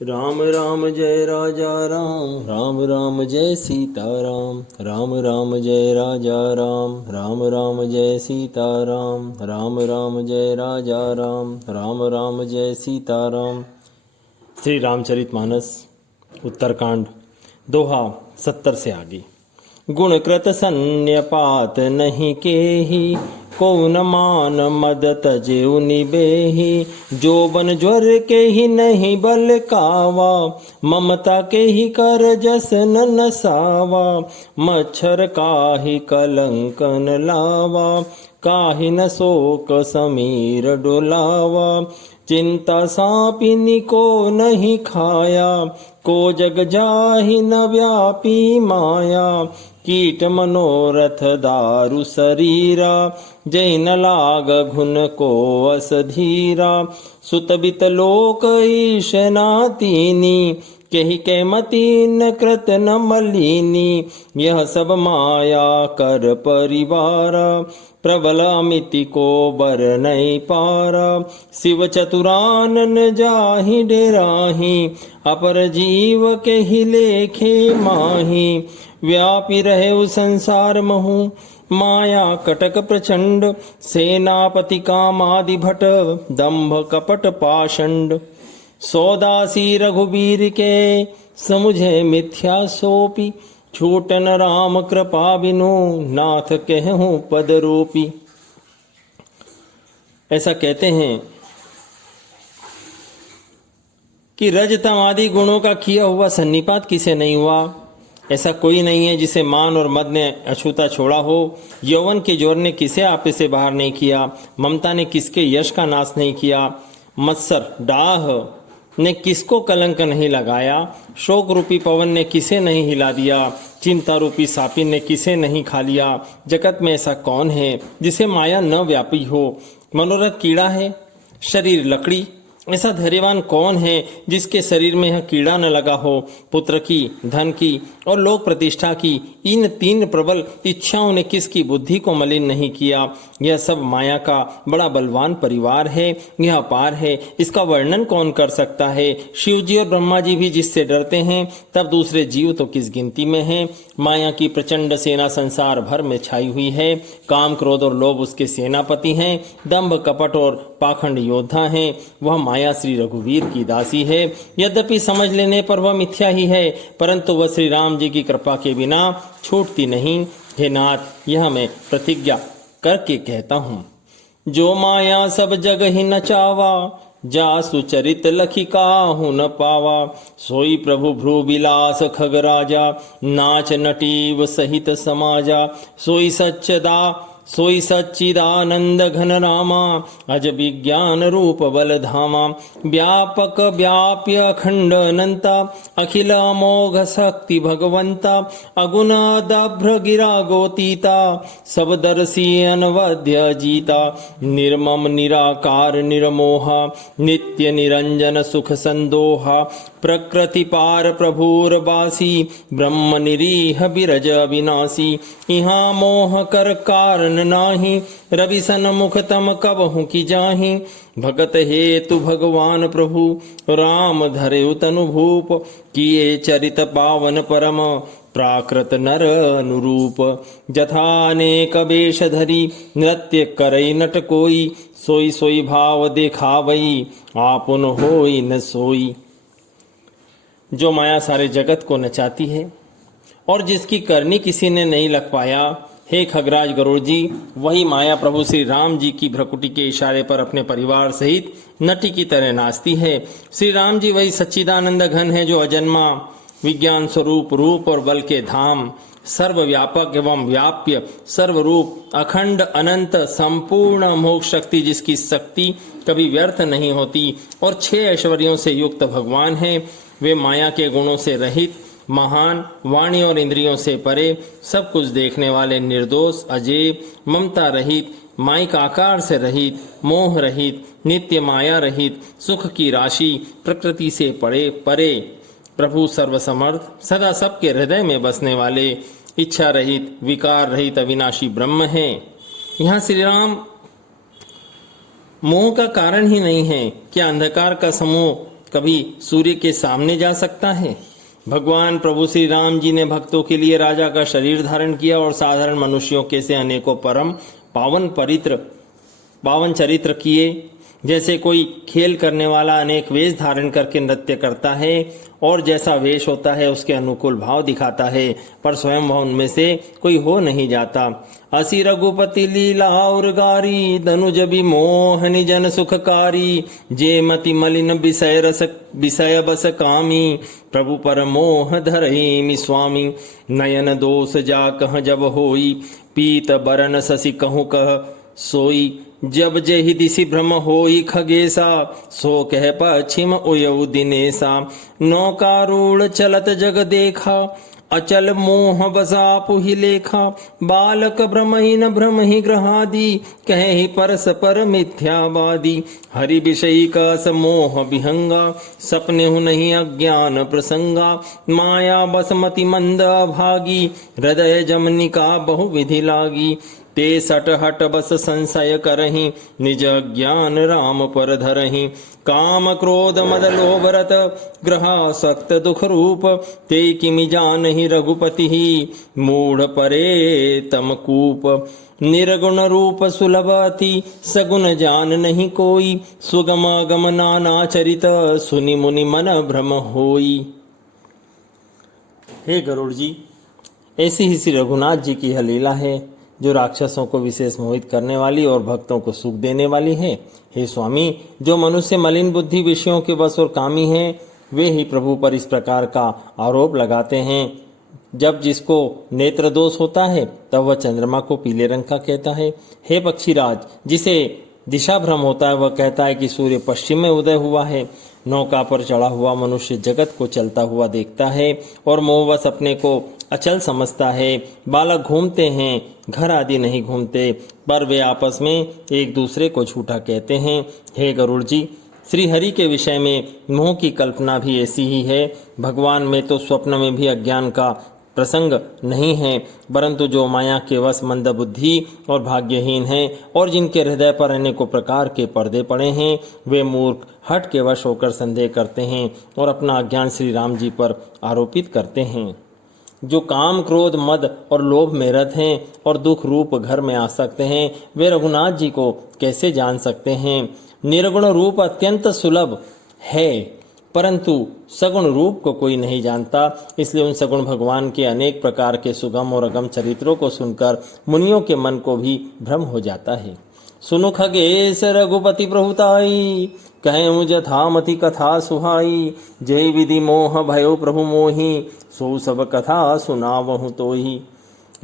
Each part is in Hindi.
राम राम जय राजा राम, राम राम जय सीता राम, राम राम जय राजा राम, राम राम जय सीता राम, राम राम जय राजा राम, राम राम जय सीता राम। श्री रामचरितमानस उत्तरकांड दोहा 70 से आगे। गुणकृत सन्न्यपात नहीं केहि, को न मान मद तजेउ निबेहि। जोबन ज्वर के ही नहीं बल कावा, ममता के ही कर जस न नसावा। मच्छर काहि कलंकन लावा, काहि न शोक समीर डोलावा। चिंता सापिनी को नहीं खाया, को जग जाहि न व्यापी माया। कीट मनोरथ दारु शरीरा, जय न लाग घुन को अस धीरा। सुत बित लोक ईश नातीनी, केहि के मतीन कृत न मलिनी। यह सब माया कर परिवारा, प्रबल अमिति को बर नहीं पारा। शिव चतुरानन जाहि डेराही, अपर जीव के ही लेखे माही। व्यापी रहे उस संसार महु, माया कटक प्रचंड। सेनापति कामादि भट, दंभ कपट पाषंड। सौदासी रघुबीर के, समुझे मिथ्या सोपी। छूटन राम कृपा बिनु, नाथ कहूँ पद रूपी। ऐसा कहते हैं कि रजतम आदि गुणों का किया हुआ सन्निपात किसे नहीं हुआ। ऐसा कोई नहीं है जिसे मान और मद ने अछूता छोड़ा हो। यौवन के जोर ने किसे आपे से बाहर नहीं किया। ममता ने किसके यश का नाश नहीं किया। मत्सर डाह ने किसको कलंक नहीं लगाया। शोक रूपी पवन ने किसे नहीं हिला दिया। चिंता रूपी सापिन ने किसे नहीं खा लिया। जगत में ऐसा कौन है जिसे माया न व्यापी हो। मनोरथ कीड़ा है, शरीर लकड़ी। ऐसा धैर्यवान कौन है जिसके शरीर में यह कीड़ा न लगा हो। पुत्र की, धन की और लोक प्रतिष्ठा की इन 3 प्रबल इच्छाओं ने किसकी बुद्धि को मलिन नहीं किया। यह सब माया का बड़ा बलवान परिवार है। यह अपार है, इसका वर्णन कौन कर सकता है। शिव जी और ब्रह्मा जी भी जिससे डरते हैं, तब दूसरे जीव तो किस गिनती में हैं। माया की प्रचंड सेना संसार भर में छाई हुई है। काम क्रोध और लोभ उसके सेनापति हैं। दंभ कपट और पाखंड योद्धा हैं। वह माया श्री रघुवीर की दासी है। यद्यपि समझ लेने पर वह मिथ्या ही है, परंतु वह श्री राम जी की कृपा के बिना छूटती नहीं। हे नाथ, यह मैं प्रतिज्ञा करके कहता हूँ। जो माया सब जग ही नचावा, जा सुचरित लखी काहू न पावा। सोई प्रभु भ्रू बिलास खगराजा, नाच नटीव सहित समाजा। सोई सच्चिदानंद घन रामा, अज विज्ञान रूप बल धामा। व्यापक व्याप्य अखंड अनंता, अखिल अमोघ शक्ति भगवंता। अगुण दभ्र गिरा गोतीता, सब दर्शी अनवद्य जीता। निर्मम निराकार निर्मोहा, नित्य निरंजन सुख संदोहा। प्रकृति पार प्रभुर बासी, ब्रह्म निरीह बिरज अविनाशी। इहाँ मोह कर कारण नाही, रवि सन्मुख तम कबहु की जाहि। भगत हेतु भगवान प्रभु, राम धरे तनु भूप। किए चरित पावन परम, प्राकृत नर अनुरूप। जथानेक वेश धरी, नृत्य करई नट कोई। सोई सोई भाव देखावई, आपुन होई न सोई। जो माया सारे जगत को नचाती है और जिसकी करनी किसी ने नहीं लग पाया, हे खगराज गरुड़ जी, वही माया प्रभु श्री राम जी की भ्रकुटी के इशारे पर अपने परिवार सहित नटी की तरह नाचती है। श्री राम जी वही सच्चिदानंद घन है जो अजन्मा, विज्ञान स्वरूप, रूप और बल के धाम, सर्वव्यापक एवं व्याप्य, सर्वरूप, अखंड, अनंत, संपूर्ण मोक्ष शक्ति, जिसकी शक्ति कभी व्यर्थ नहीं होती और 6 ऐश्वर्यों से युक्त भगवान है। वे माया के गुणों से रहित, महान, वाणी और इंद्रियों से परे, सब कुछ देखने वाले, निर्दोष, अजेय, ममता रहित, माइक आकार से रहित, मोह रहित, नित्य माया रहित, सुख की राशि, प्रकृति से परे प्रभु सर्वसमर्थ, सदा सबके हृदय में बसने वाले, इच्छा रहित, विकार रहित, अविनाशी ब्रह्म है। यहाँ श्री राम मोह का कारण ही नहीं है। क्या अंधकार का समूह कभी सूर्य के सामने जा सकता है? भगवान प्रभु श्री राम जी ने भक्तों के लिए राजा का शरीर धारण किया और साधारण मनुष्यों के से अनेकों परम पावन चरित्र किए। जैसे कोई खेल करने वाला अनेक वेश धारण करके नृत्य करता है और जैसा वेश होता है उसके अनुकूल भाव दिखाता है, पर स्वयं वह उनमें से कोई हो नहीं जाता। असी रघुपति लीला और गारी, धनुज मोहनि जन सुखकारी, जे मति मलिन विषय बस कामी, प्रभु पर मोह धरहिमि स्वामी। नयन दोष जा कह जब होई, पीत बरन शशि कहूँ कह सोई, जब जेहि दिशि भ्रम होई खगेसा, सो कह पश्चिम उयऊ दिनेसा। नौकारूढ़ चलत जग देखा, अचल मोह बसा पुहि लेखा, बालक भ्रमहि न भ्रमहि ग्रहादि, कहि परस पर मिथ्यावादी। हरि विषयी का समोह विहंगा, सपने हु नहीं अज्ञान प्रसंगा, माया बसमति मंद भागी, हृदय जमनिका बहु विधि लागी। ते सट हट बस संशय करहि, निज ज्ञान राम पर धरहि। काम क्रोध मद लोभ रत, ग्रहासक्त दुख रूप, ते किमि जानहि रघुपति, मूढ़ परे तम कूप। निर्गुण रूप सुलभ अति, सगुण जान नहीं कोई, सुगम गम नाना चरित, सुनि मुनि मन भ्रम होई। हे गरुड़ जी, ऐसी ही श्री रघुनाथ जी की यह लीला है जो राक्षसों को विशेष मोहित करने वाली और भक्तों को सुख देने वाली है। हे स्वामी, जो मनुष्य मलिन बुद्धि विषयों के वश और कामी हैं, वे ही प्रभु पर इस प्रकार का आरोप लगाते हैं। जब जिसको नेत्र दोष होता है तब वह चंद्रमा को पीले रंग का कहता है। हे पक्षीराज, जिसे दिशा भ्रम होता है वह कहता है कि सूर्य पश्चिम में उदय हुआ है। नौका पर चढ़ा हुआ मनुष्य जगत को चलता हुआ देखता है और मोहवश अपने को अचल समझता है। बालक घूमते हैं, घर आदि नहीं घूमते, पर वे आपस में एक दूसरे को झूठा कहते हैं। हे गरुड़ जी, श्री हरि के विषय में मोह की कल्पना भी ऐसी ही है। भगवान में तो स्वप्न में भी अज्ञान का प्रसंग नहीं है, परंतु जो माया के वश मंद बुद्धि और भाग्यहीन हैं और जिनके हृदय पर अनेकों प्रकार के पर्दे पड़े हैं, वे मूर्ख हट के वश होकर संदेह करते हैं और अपना अज्ञान श्री राम जी पर आरोपित करते हैं। जो काम क्रोध मद और लोभ में रत हैं और दुख रूप घर में आ सकते हैं, वे रघुनाथ जी को कैसे जान सकते हैं? निर्गुण रूप अत्यंत सुलभ है, परंतु सगुण रूप को कोई नहीं जानता। इसलिए उन सगुण भगवान के अनेक प्रकार के सुगम और अगम चरित्रों को सुनकर मुनियों के मन को भी भ्रम हो जाता है। सुनु खगेश रघुपति प्रभुताई, कहे मुझ था मति कथा सुहाई, जय विधि मोह भयो प्रभु मोहि, सो सब कथा सुनावहु तोहि।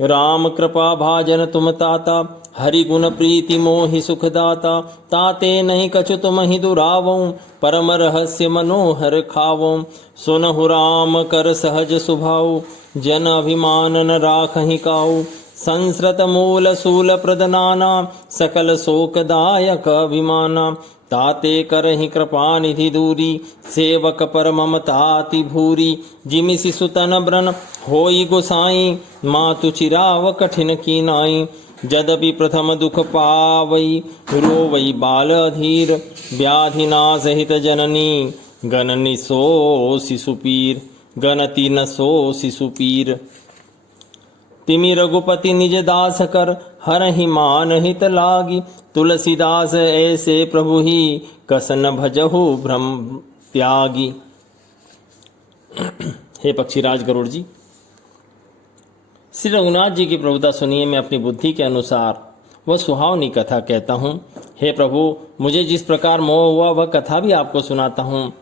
राम कृपा भाजन तुम ताता, हरि गुण प्रीति मोहि सुखदाता, ताते नहीं कछु तुम ही दुरावऊं, परम रहस्य मनोहर खावऊं। सुनहु राम कर सहज सुभाऊ, जन अभिमान न राखहि काऊ। संस्रत मूल सूल प्रदनाना, सकल शोकदायक अभिमाना। ताते करहि कृपा निधि दूरी, सेवक पर ममताति भूरी। जिमिसि सुतन ब्रन होई गोसाई, मातु चिराव कठिन कीनाई। जदपि प्रथम दुख पावई, रोवई बाल अधीर। व्याधिनाश हित जननी, गणनि सो शिशुपीर। गणति न सो शिशुपीर। तिमि रघुपति निज दास कर, हरहि मान हित लागी। तुलसीदास ऐसे प्रभु ही, कसन भजहु भ्रम त्यागी। हे पक्षीराज गरुड़ जी, श्री रघुनाथ जी की प्रभुता सुनिए। मैं अपनी बुद्धि के अनुसार वह सुहावनी कथा कहता हूँ। हे प्रभु, मुझे जिस प्रकार मोह हुआ वह कथा भी आपको सुनाता हूँ।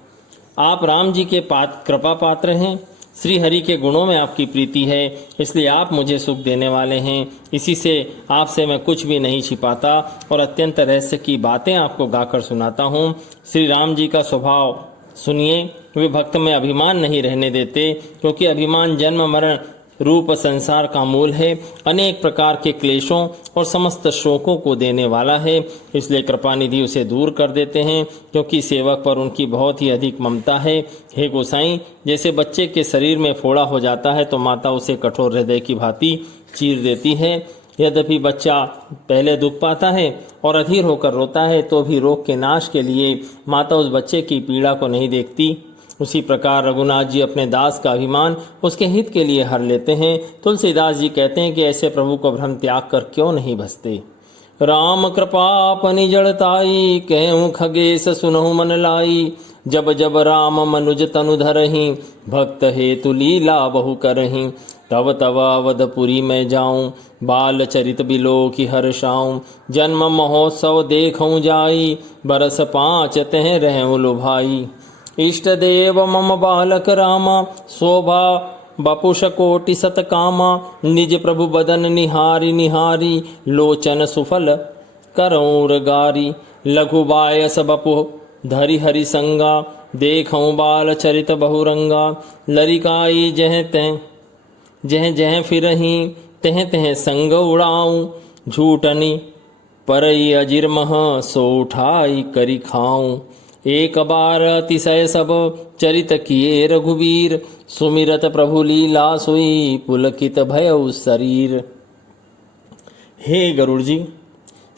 आप राम जी के कृपा पात्र हैं। श्री हरि के गुणों में आपकी प्रीति है, इसलिए आप मुझे सुख देने वाले हैं। इसी से आपसे मैं कुछ भी नहीं छिपाता और अत्यंत रहस्य की बातें आपको गाकर सुनाता हूँ। श्री राम जी का स्वभाव सुनिए। वे भक्त में अभिमान नहीं रहने देते, क्योंकि अभिमान जन्म मरण रूप संसार का मूल है, अनेक प्रकार के क्लेशों और समस्त शोकों को देने वाला है। इसलिए कृपानिधि उसे दूर कर देते हैं, क्योंकि सेवक पर उनकी बहुत ही अधिक ममता है। हे गोसाई, जैसे बच्चे के शरीर में फोड़ा हो जाता है तो माता उसे कठोर हृदय की भांति चीर देती है, यद्यपि बच्चा पहले दुख पाता है और अधीर होकर रोता है, तो भी रोग के नाश के लिए माता उस बच्चे की पीड़ा को नहीं देखती। उसी प्रकार रघुनाथ जी अपने दास का अभिमान उसके हित के लिए हर लेते हैं। तुलसीदास जी कहते हैं कि ऐसे प्रभु को भ्रम त्याग कर क्यों नहीं भसते। राम कृपा अपनी जड़ताई, कहूँ खगेश सुनहु मन लाई। जब जब राम मनुज तनु धरहीं, भक्त हेतु लीला बहु करहीं। तब तब अवधपुरी में जाऊं, बाल चरित बिलोकी हर्षाऊं। जन्म महोत्सव देखूं जाई, बरस 5 तह रहूं लुभाई। इष्ट देव मम बालक रामा, शोभा बपुष कोटि सतकामा। निज प्रभु बदन निहारी निहारी, लोचन सुफल करौर गारी। लघु बायस बपु धरि हरि संगा, देखऊं बाल चरित बहुरंगा। लरिकाई जह जह फिरहीं, तह तह संग उड़ाऊं। झूठनी परई अजिर मह, सो उठाई करी खाऊं। एक बार अतिशय सब चरित किए रघुवीर, सुमिरत प्रभु लीला सोई, पुलकित भयउ शरीर। हे गरुड़ जी,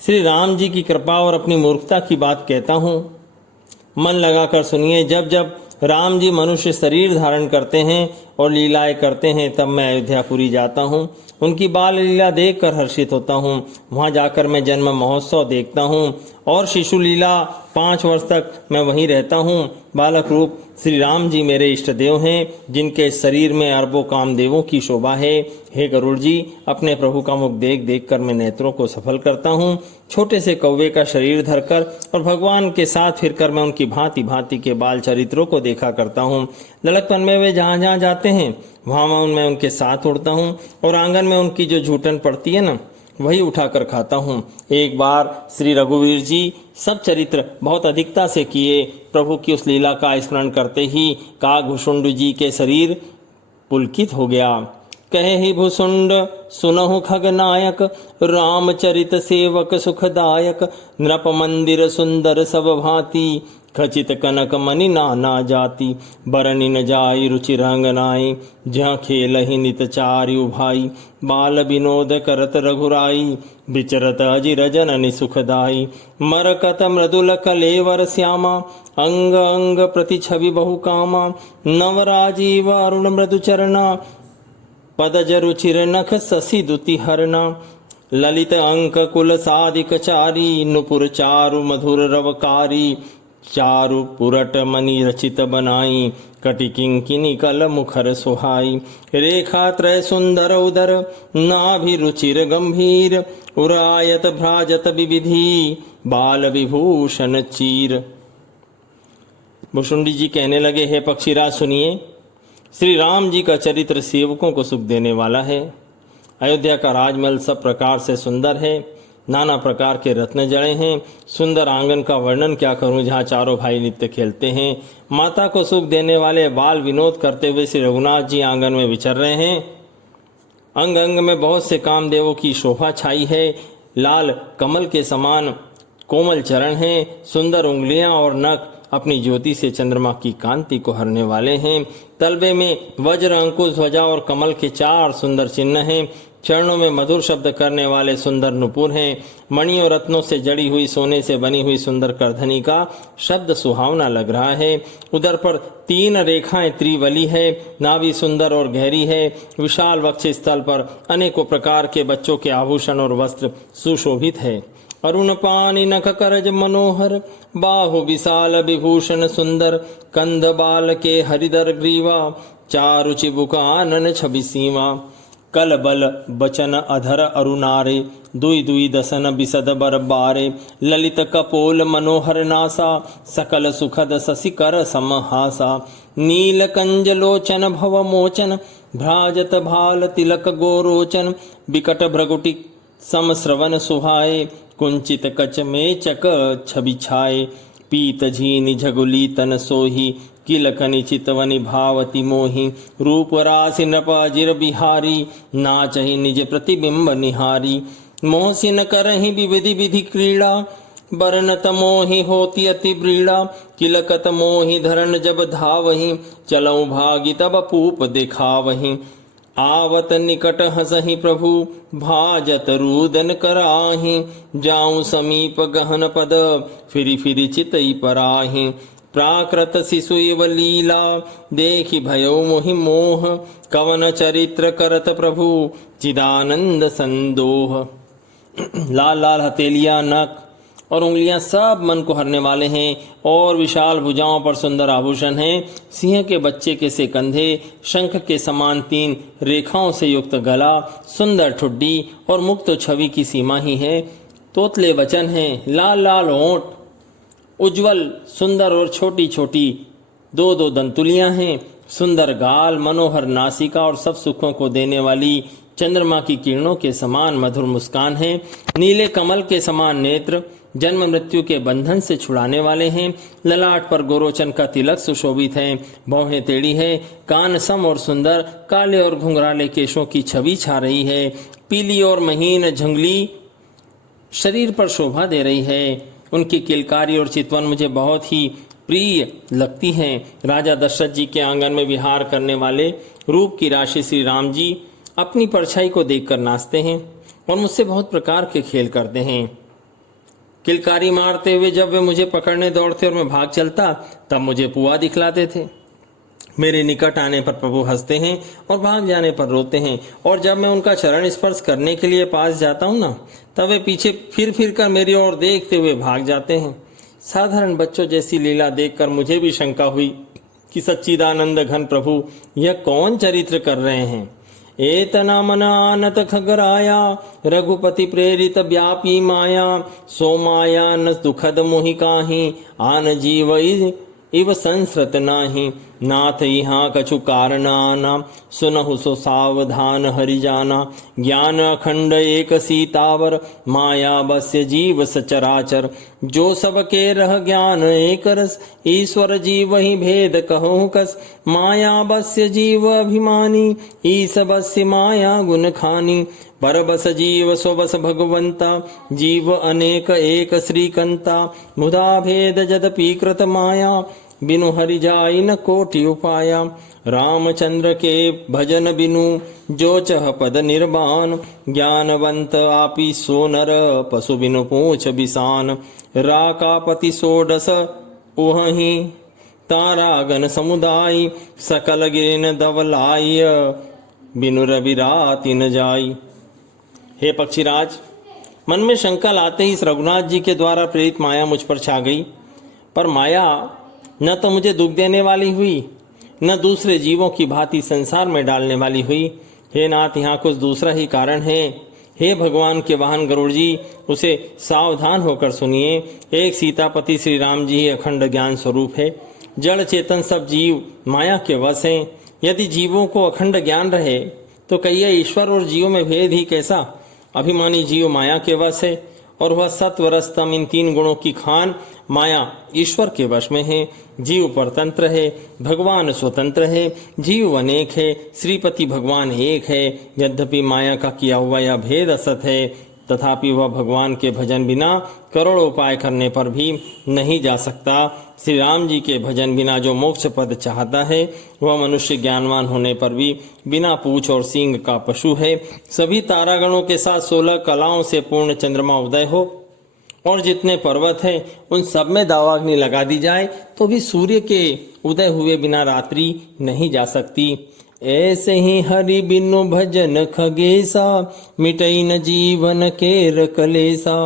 श्री राम जी की कृपा और अपनी मूर्खता की बात कहता हूँ, मन लगाकर सुनिए। जब जब राम जी मनुष्य शरीर धारण करते हैं और लीलाएं करते हैं, तब मैं अयोध्यापुरी जाता हूँ। उनकी बाल लीला देखकर हर्षित होता हूँ। वहाँ जाकर मैं जन्म महोत्सव देखता हूँ और शिशु लीला 5 वर्ष तक मैं वहीं रहता हूँ। बालक रूप श्री राम जी मेरे इष्ट देव हैं, जिनके शरीर में अरबों कामदेवों की शोभा है। हे गरुड़ जी, अपने प्रभु का मुख देख देख कर मैं नेत्रों को सफल करता हूँ। छोटे से कौवे का शरीर धरकर और भगवान के साथ फिरकर मैं उनकी भांति भांति के बाल चरित्रों को देखा करता हूँ। लड़कपन में वे जहाँ जहाँ जाते हैं वहाँ मैं उनके साथ उड़ता हूँ और आंगन में उनकी जो झूठन पड़ती है ना, वही उठाकर खाता हूँ। एक बार श्री रघुवीर जी सब चरित्र बहुत अधिकता से किए। प्रभु की उस लीला का स्मरण करते ही कागभुषुंड जी के शरीर पुलकित हो गया। कहे ही भुसुंड सुनहु खगनायक, रामचरित सेवक सुखदायक। नृप मंदिर सुंदर सब भांति, खचित कनक मणि नाना जाति। बरनि न जाई रुचि रंगनाई, जहाँ खेलहि नित चार्यु भाई। बाल विनोद करत रघुराई, विचरत अजिर जननि सुखदाई। मरकत मृदुल कलेवर श्यामा, अंग अंग प्रति छवि बहु कामा। नवराजीव अरुण मृदु चरणा, पदज रुचिर नख शशि दुति हरना। ललित अंक कुल साधिक चारी, नुपुर चारु मधुर रवकारी। चारु पुरट मणि रचित बनाई, कटि किंकिनी कल मुखर सुहाई। रेखा त्रय सुंदर उदर, नाभि रुचिर गंभीर। उरायत भ्राजत विविधि, बाल विभूषण चीर। भुषुंडी जी कहने लगे, हे पक्षीराज सुनिए, श्री राम जी का चरित्र सेवकों को सुख देने वाला है। अयोध्या का राजमहल सब प्रकार से सुंदर है, नाना प्रकार के रत्न जड़े हैं। सुंदर आंगन का वर्णन क्या करूं, जहाँ चारों भाई नित्य खेलते हैं। माता को सुख देने वाले बाल विनोद करते हुए श्री रघुनाथ जी आंगन में विचर रहे हैं। अंग अंग में बहुत से कामदेवों की शोभा छाई है। लाल कमल के समान कोमल चरण हैं, सुंदर उंगलियां और नख अपनी ज्योति से चंद्रमा की कांति को हरने वाले हैं। तलवे में वज्र, अंकुश, ध्वजा और कमल के 4 सुंदर चिन्ह हैं। चरणों में मधुर शब्द करने वाले सुंदर नुपुर हैं। मणियों रत्नों से जड़ी हुई सोने से बनी हुई सुंदर करधनी का शब्द सुहावना लग रहा है। उधर पर 3 रेखाएं त्रिवली है। नाभि सुंदर और गहरी है। विशाल वक्ष स्थल पर अनेकों प्रकार के बच्चों के आभूषण और वस्त्र सुशोभित है। अरुण पानी नख करज मनोहर, बाहु विशाल विभूषण सुंदर। कंध बाल के हरिदर ग्रीवा, चारु चिबुक आनन छवि सीमा। कल बल बचन अधर अरुणारे, दुई दुई दसन बिसद बर बारे। ललित कपोल मनोहर नासा, सकल सुखद शशिकर समहासा। नील कंज लोचन भव मोचन, भ्राजत भाल तिलक गोरोचन। विकट भ्रगुटि समश्रवण सुहाए, कुंचित कच में चक छवि छाए। पीत झीनि झगुली तन सोही, किलकनि चितवनि भावति मोहि। रूप राशि नृप अजिर बिहारी, नाचहि निज प्रतिबिंब निहारी। मोहसिन करहि विविधि विधि क्रीड़ा, बरनत मोहि होति अति ब्रीड़ा। किलकत मोहि धरन जब धावहि, चलऊ भागी तब पूप दिखावहि। आवत निकट हसहि प्रभु भाजत रुदन कराहि। जाऊं समीप गहन पद फिरि फिरि चितई पराहि। प्राकृत शिशु इव लीला देखि भयो मोहि मोह। कवन चरित्र करत प्रभु चिदानंद संदोह। लाल लाल हथेलियां, नख और उंगलियां सब मन को हरने वाले हैं और विशाल भुजाओं पर सुंदर आभूषण हैं। सिंह के बच्चे के से कंधे, शंख के समान 3 रेखाओं से युक्त गला, सुंदर ठुड्डी और मुक्त छवि की सीमा ही है। तोतले वचन हैं, लाल लाल होंठ, उज्जवल सुंदर और छोटी छोटी 2-2 दंतुलियां हैं। सुंदर गाल, मनोहर नासिका और सब सुखों को देने वाली चंद्रमा की किरणों के समान मधुर मुस्कान है। नीले कमल के समान नेत्र जन्म मृत्यु के बंधन से छुड़ाने वाले हैं। ललाट पर गोरोचन का तिलक सुशोभित है। भौहें टेढ़ी है, कान सम और सुंदर, काले और घुंघराले केशों की छवि छा रही है। पीली और महीन झुंगली शरीर पर शोभा दे रही है। उनकी किलकारी और चितवन मुझे बहुत ही प्रिय लगती हैं। राजा दशरथ जी के आंगन में विहार करने वाले रूप की राशि श्री राम जी अपनी परछाई को देखकर नाचते हैं और मुझसे बहुत प्रकार के खेल करते हैं। किलकारी मारते हुए जब वे मुझे पकड़ने दौड़ते और मैं भाग चलता, तब मुझे पुआ दिखलाते थे। मेरे निकट आने पर प्रभु हंसते हैं और भाग जाने पर रोते हैं। और जब मैं उनका चरण स्पर्श करने के लिए पास जाता हूँ ना, तब वे पीछे फिर कर मेरी ओर देखते हुए भाग जाते हैं। साधारण बच्चों जैसी लीला देखकर मुझे भी शंका हुई कि सच्चिदानंद घन प्रभु यह कौन चरित्र कर रहे हैं। एतना मन आनत खगराया रघुपति प्रेरित व्यापी माया। सो माया न दुखद मोहि काहि आन जीव इव संसृत नाही। नाथ यहाँ कछु कारण आना सुनहु सो सावधान हरि जाना। ज्ञान अखंड एक सीतावर माया बस्य जीव सचराचर। जो सबके रह ज्ञान एक रस ईश्वर जीव ही भेद कहूँ कस। माया बस्य जीव अभिमानी ईस बस्य माया गुण खानी। पर बस जीव स्वबस भगवंता जीव अनेक एक श्रीकंता। मुदा भेद जदपि कृत माया बिनु हरि जाई न कोटि उपाया। रामचंद्र के भजन बिनु जो चह पद निर्वाण। ज्ञानवंत आपी सो नर पशु बिनु पूछ बिसान। राकापति सोडस उहि तारागन समुदाय। सकल गिरिन दवलाई बिनु रवि राति न जाई। हे पक्षीराज, मन में शंका लाते ही इस रघुनाथ जी के द्वारा प्रेरित माया मुझ पर छा गई। पर माया न तो मुझे दुख देने वाली हुई, न दूसरे जीवों की भांति संसार में डालने वाली हुई। हे नाथ, यहाँ कुछ दूसरा ही कारण है। हे भगवान के वाहन गरुड़ जी, उसे सावधान होकर सुनिए। एक सीतापति श्री राम जी ही अखंड ज्ञान स्वरूप है। जड़ चेतन सब जीव माया के वश हैं। यदि जीवों को अखंड ज्ञान रहे तो कहिए ईश्वर और जीवों में भेद ही कैसा। अभिमानी जीव माया के वश है और वह सत्व रस तम इन 3 गुणों की खान माया ईश्वर के वश में है। जीव परतंत्र है, भगवान स्वतंत्र है। जीव अनेक है, श्रीपति भगवान एक है। यद्यपि माया का किया हुआ यह भेद असत है, तथापि वह भगवान के भजन बिना करोड़ों उपाय करने पर भी नहीं जा सकता। श्री राम जी के भजन बिना जो मोक्ष पद चाहता है, वह मनुष्य ज्ञानवान होने पर भी बिना पूछ और सींग का पशु है। सभी तारागणों के साथ 16 कलाओं से पूर्ण चंद्रमा उदय हो और जितने पर्वत हैं उन सब में दावाग्नि लगा दी जाए तो भी सूर्य के उदय हुए बिना रात्रि नहीं जा सकती। ऐसे ही हरि बिनु भजन खगेसा मिटई न जीवन केर कलेसा।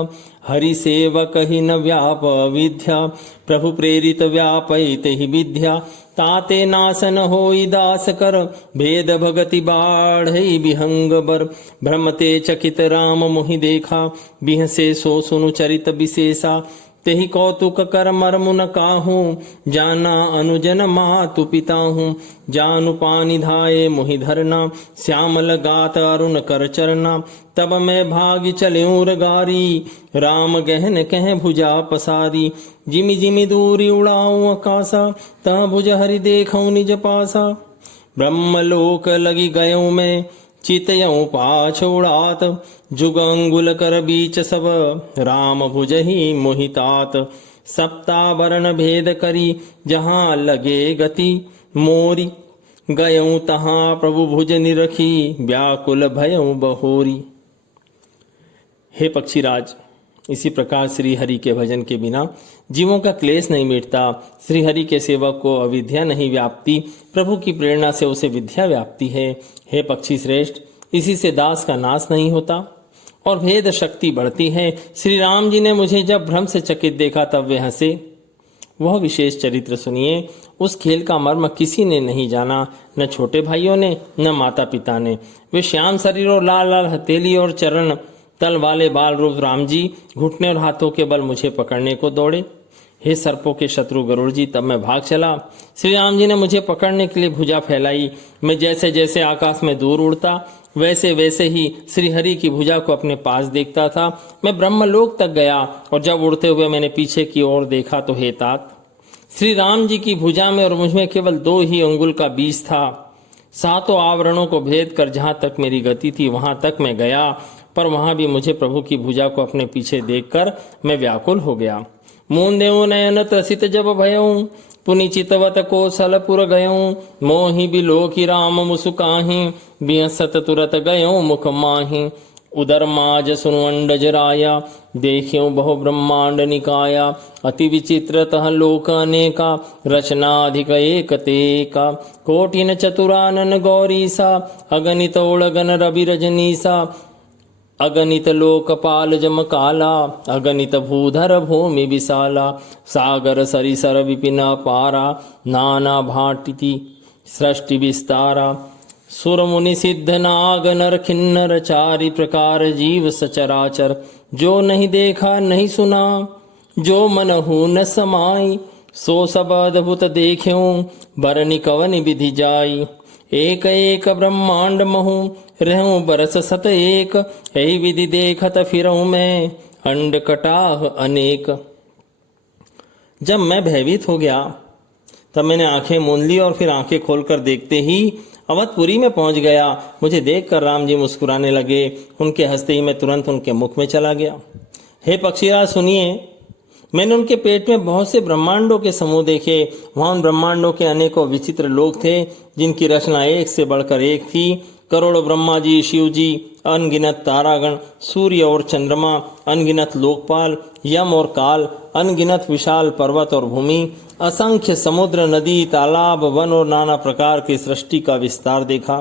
हरि सेवक ही न व्याप विद्या प्रभु प्रेरित व्यापयित ही विद्या। ताते नासन होई दास कर भेद भगति बाढ़ई बिहंग बर। भ्रमते चकित राम मोहि देखा बिहसे सो सुनु चरित विशेषा। तेहि कौतुक कर मर्मु न काहूँ जाना अनुजन मातु पिता हूँ। जानु पानी धाये मोहि धरना श्यामल गात अरुण कर चरना। तब मैं भागी चल्यूर गारी राम गहन कह भुजा पसारी। जिमि जिमि दूरी उड़ाऊं आकाशा तह भुज हरि देखऊं निज पासा। ब्रह्मलोक लगी गयऊं मैं चितयऊं पाछ उड़ात। जुग अंगुल कर बीच सब राम भुज ही मोहितात। सप्तावरण भेद करी जहाँ लगे गति मोरी। गयऊं तहां प्रभु भुज निरखी, व्याकुल भयऊं बहोरी। हे पक्षीराज, इसी प्रकार श्री हरि के भजन के बिना जीवों का क्लेश नहीं मिटता। श्री हरि के सेवक को अविद्या नहीं व्याप्ति, प्रभु की प्रेरणा से उसे विद्या व्याप्ति है। हे पक्षी श्रेष्ठ, इसी से दास का नाश नहीं होता और भेद शक्ति बढ़ती है। श्री राम जी ने मुझे जब भ्रम से चकित देखा तब वे हंसे। वह विशेष चरित्र सुनिए। उस खेल का मर्म किसी ने नहीं जाना, न छोटे भाइयों ने न माता पिता ने। वे श्याम शरीर और लाल लाल हथेली और चरण तल वाले बाल रूप राम जी घुटने और हाथों के बल मुझे पकड़ने को दौड़े। हे सर्पों के शत्रु गरुड़ जी, तब मैं भाग चला। श्री राम जी ने मुझे पकड़ने के लिए भुजा फैलाई। मैं जैसे जैसे आकाश में दूर उड़ता वैसे वैसे ही श्री हरि की भुजा को अपने पास देखता था। मैं ब्रह्मलोक तक गया और जब उड़ते हुए मैंने पीछे की ओर देखा तो हे तात, श्री राम जी की भुजा में और मुझमें केवल 2 ही अंगुल का बीज था। 7 आवरणों को भेद कर जहां तक मेरी गति थी वहां तक मैं गया, पर वहां भी मुझे प्रभु की भुजा को अपने पीछे देखकर मैं व्याकुल हो गया। मूंदेऊ नयन त्रसित जब भयऊं, पुनि चितवत कौशलपुर गयऊं। मोहि बिलोकी राम मुसुकाहि, बिहसत तुरत गयऊं मुख माहि। उदर माज सुनुअंडज राया, देखियो बहु ब्रह्मांड निकाया। अति विचित्र तह लोक अनेका, रचनाधिक एक तेका। कोटिन चतुरानन गौरीसा, अगणित ओळगन रवि रजनीसा। अगणित लोकपाल जम काला, अगणित भूधर भूमि विशाला। सागर सरिसर विपिन पारा, नाना भांति सृष्टि विस्तारा। सुर मुनि सिद्ध नाग नर किन्नर, चारि प्रकार जीव सचराचर। जो नहीं देखा नहीं सुना, जो मनहु न समाई। सो सब अद्भुत देख्यूं, बरनि कवनि विधि जाई। एक एक ब्रह्मांड महु, रहूं बरस सत एक। यही विधि देखत फिरऊं मैं, अंड कटाह अनेक। जब मैं भयभीत हो गया तब मैंने आंखें मूंद ली और फिर आंखें खोलकर देखते ही अवधपुरी में पहुंच गया। मुझे देखकर राम जी मुस्कुराने लगे। उनके हंसते ही मैं तुरंत उनके मुख में चला गया। हे पक्षीराज सुनिए, मैंने उनके पेट में बहुत से ब्रह्मांडों के समूह देखे। वहां उन ब्रह्मांडों के अनेकों विचित्र लोक थे, जिनकी रचना एक से बढ़कर एक थी। करोड़ों ब्रह्मा जी, शिव जी, अनगिनत तारागण, सूर्य और चंद्रमा, अनगिनत लोकपाल, यम और काल, अनगिनत विशाल पर्वत और भूमि, असंख्य समुद्र, नदी, तालाब, वन और नाना प्रकार की सृष्टि का विस्तार देखा।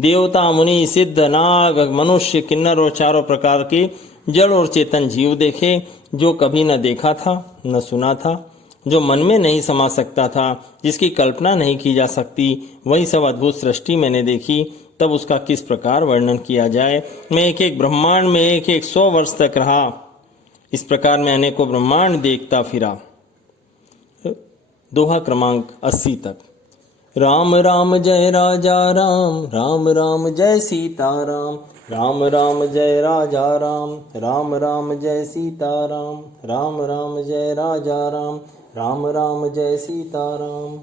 देवता, मुनि, सिद्ध, नाग, मनुष्य, किन्नर और चारों प्रकार के जड़ और चेतन जीव देखे, जो कभी न देखा था न सुना था, जो मन में नहीं समा सकता था, जिसकी कल्पना नहीं की जा सकती। वही सब अद्भुत सृष्टि मैंने देखी। तब उसका किस प्रकार वर्णन किया जाए। मैं एक एक ब्रह्मांड में एक एक 100 वर्ष तक रहा। इस प्रकार मैं अनेकों ब्रह्मांड देखता फिरा। दोहा क्रमांक 80 तक। राम राम जय राजा राम, राम राम जय सीता राम। राम राम जय राजा राम, राम राम जय सीता राम। राम राम जय राजा राम, राम राम जय सीता राम।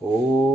ओ